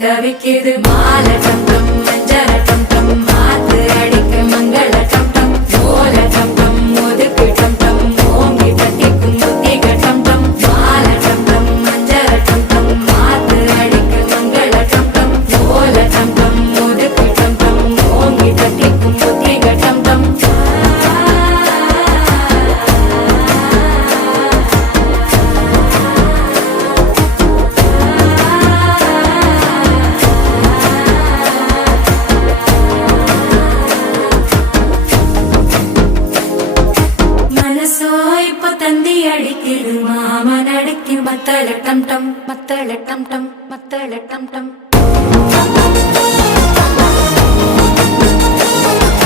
தவிக்குது மால டம் டம் மஞ்சள டம் டம் மாத்து அடிக்க மங்கள டம் டம் ஓல டம் டம் ஒதுக்கு டம் டம் ஓங்கி தட்டிக்கும் புத்திக டம் டம் மால டம் டம் மஞ்சள டம் டம் மாத்து அடிக்க மங்கள டம் டம் ஓல டம் டம் ஒதுக்கு டம் டம் ஓங்கி தட்டிக்கும் புத்திக டம் டம் தந்தி அடிக்குது மாமன் அடிக்கு மத்தள டம் டம் மத்தள டம் டம் மத்தள டம் டம்